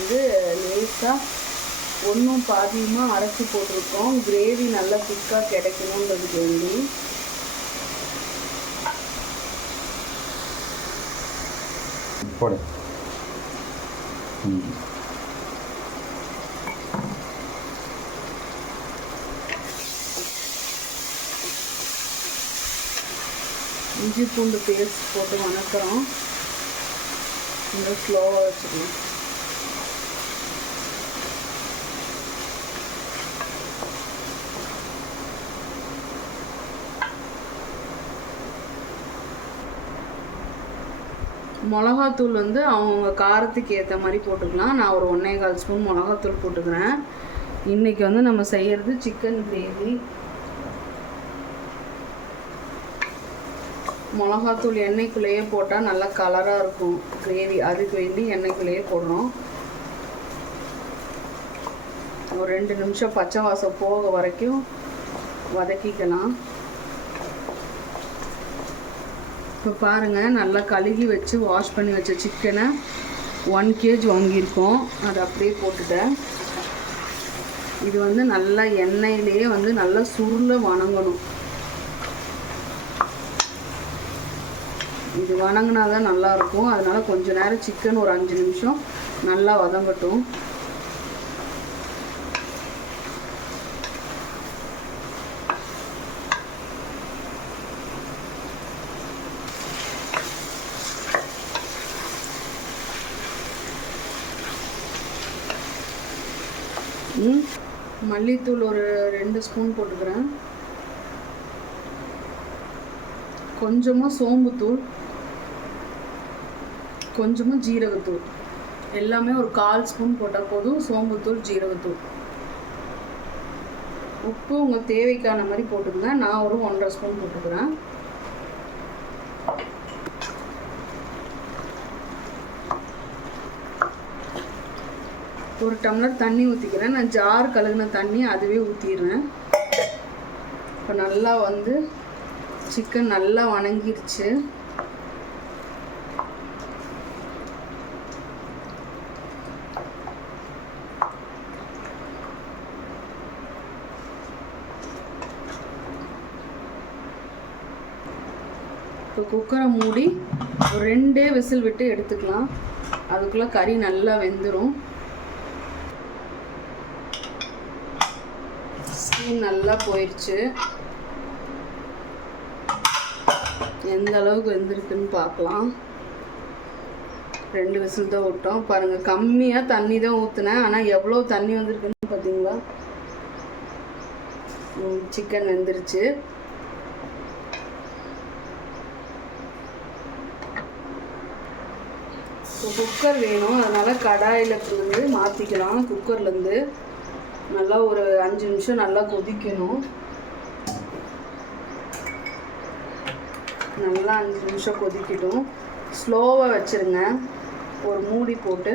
வந்து லேசாக ஒன்றும் பாதியமாக அரைச்சி போட்டிருக்கோம். கிரேவி நல்லா திக்காக கிடைக்கணுன்றதுக்கு வேண்டி. போடு. இஞ்சி பூண்டு பேஸ்ட் போட்டு வணக்கிறோம். இந்த ஸ்லோவாக வச்சுக்கலாம். மிளகாத்தூள் வந்து அவங்க காரத்துக்கு ஏற்ற மாதிரி போட்டுக்கலாம். நான் ஒரு 1.25 ஸ்பூன் மிளகாத்தூள் போட்டுக்கிறேன். இன்றைக்கி வந்து நம்ம செய்கிறது சிக்கன் கிரேவி. மிளகாத்தூள் எண்ணெய்க்குள்ளேயே போட்டால் நல்லா கலராக இருக்கும் கிரேவி. அதுக்கு வேண்டி எண்ணெய்க்குள்ளேயே போடுறோம். ஒரு 2 நிமிஷம் பச்சை வாசம் போக வரைக்கும் வதக்கிக்கலாம். இப்போ பாருங்கள், நல்லா கழுகி வச்சு வாஷ் பண்ணி வச்ச சிக்கனை 1 kg வாங்கியிருக்கோம். அதை அப்படியே போட்டுட்டேன். இது வந்து நல்லா எண்ணெயிலேயே வந்து நல்லா சுருள வணங்கணும். இது வணங்கினா தான் நல்லாயிருக்கும். அதனால் கொஞ்சம் நேரம் சிக்கன் ஒரு 5 நிமிஷம் நல்லா வதங்கட்டும். மல்லித்தூள் ஒரு 2 ஸ்பூன் போட்டுக்கிறேன். கொஞ்சமாக சோம்புத்தூள், கொஞ்சமாக ஜீரகத்தூள். எல்லாமே ஒரு 1/4 ஸ்பூன் போட்டால் போதும். சோம்புத்தூள், ஜீரகத்தூள். உப்பு உங்கள் தேவைக்கான மாதிரி போட்டுக்கங்க. நான் ஒரு 1.5 ஸ்பூன் போட்டுக்கிறேன். ஒரு டம்ளர் தண்ணி ஊற்றிக்கிறேன். நான் ஜார் கழுகுன தண்ணி அதுவே ஊற்றிடுறேன். இப்போ நல்லா வந்து சிக்கன் நல்லா வணங்கிருச்சு. இப்போ குக்கரை மூடி ஒரு 2 விசில் விட்டு எடுத்துக்கலாம். அதுக்குள்ளே கறி நல்லா வெந்துடும். ஸ்டீம் நல்லா போயிடுச்சு. எந்த அளவுக்கு வெந்திருக்குன்னு பார்க்கலாம். 2 விசில் தான் விட்டோம். பாருங்கள், கம்மியாக தண்ணி தான் ஊற்றினேன். ஆனால் எவ்வளோ தண்ணி வந்திருக்குன்னு பார்த்தீங்களா? சிக்கன் வெந்துருச்சு. இப்போ குக்கர் வேணும், அதனால் கடாயில் இருந்து மாற்றிக்கலாம். குக்கர்லேருந்து நல்லா ஒரு 5 நிமிஷம் நல்லா கொதிக்கணும். நல்லா 5 நிமிஷம் கொதிக்கட்டும். ஸ்லோவாக வச்சுருங்க. ஒரு மூடி போட்டு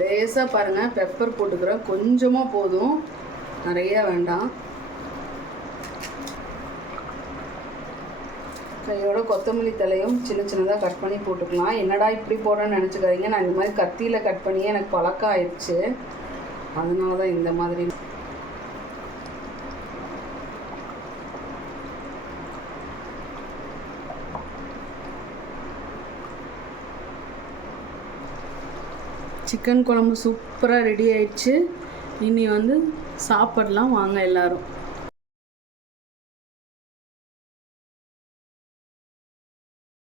லேசாக பாருங்கள், பெப்பர் போட்டுக்கிறேன். கொஞ்சமாக போதும், நிறைய வேண்டாம். கையோட கொத்தமல்லி தலையும் சின்ன சின்னதாக கட் பண்ணி போட்டுக்கலாம். என்னடா இப்படி போடுறேன்னு நினச்சிக்காதீங்க. நான் இந்த மாதிரி கத்தியில் கட் பண்ணியே எனக்கு பழக்கம் ஆயிடுச்சு. அதனால தான் இந்த மாதிரி. சிக்கன் குழம்பு சூப்பராக ரெடி ஆயிடுச்சு. இனி வந்து சாப்பிடலாம் வாங்க எல்லோரும்.